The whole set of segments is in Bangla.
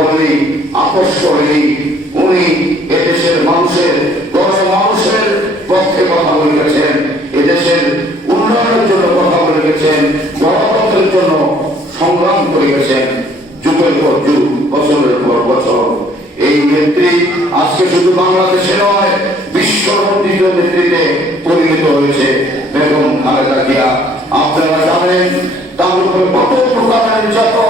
করেনি আপোষ করেনি উনি এদেশের মানুষের, দশ মানুষের পক্ষে কথা বলে গেছেন। এদেশের উন্নয়নের জন্য কথা বলে গেছেন, গণতন্ত্রের জন্য সংগ্রাম করে গেছেন, যুগের পর যুগ, বছরের পর বছর। এই নেত্রী আজকে শুধু বাংলাদেশে নয় বিশ্ব নেতৃত্বে পরিণত হয়েছে বেগম খালেদা জিয়া। আপনারা জানেন, তার উপরে কত প্রকার নির্যাতন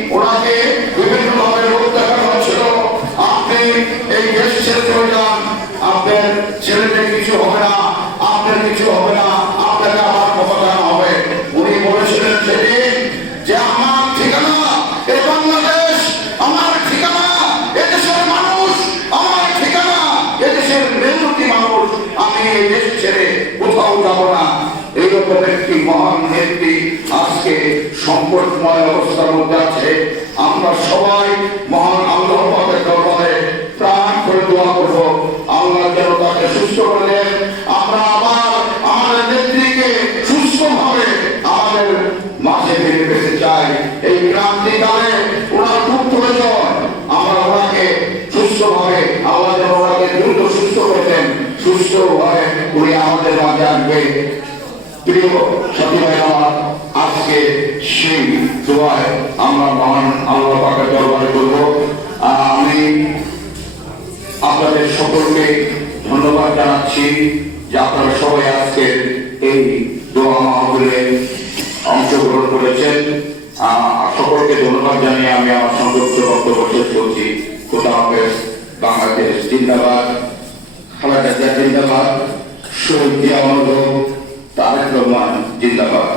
কিছু হবে না, আপনার কিছু হবে না, আপনাকে আমার ক্ষমতা হবে। উনি বলেছিলেন সেদিন যে আমার ঠিকানা এ বাংলাদেশ, আমার ঠিকানা এদেশের মানুষ, আমার ঠিকানা এদেশের মানুষ, আমি এই দেশ ছেড়ে কোথাও যাব না। এইরকম একটি মহান নেত্রী আজকে সংকটময় অবস্থার মধ্যে আছে। আমরা সবাই মহান আল্লাহ দরবারে প্রাণ করে দোয়া করব। আল্লাহ যেন তাকে সুস্থ করে আল্লাহ ওনাকে দ্রুত সুস্থ করতেন সুস্থ হয়ে উনি আমাদের মাঝে আসবে। প্রিয় সাথী আজকে সেই দোয়ায় আমরা মহান আল্লাহ পাকের দরবারে করব আমি আপনাদের সকলকে ধন্যবাদ জানাচ্ছি যে আপনারা সবাই আজকে এই দোয়া মাহফিলে অংশগ্রহণ করেছেন। সকলকে ধন্যবাদ জানিয়ে আমি আমার সংযুক্ত বক্তব্য শেষ করছি। হাফেজ। বাংলাদেশ জিন্দাবাদ খালাদা জিয়া জিন্দাবাদ শহীদ জিয়া অনুভব তারেক রহমান জিন্দাবাদ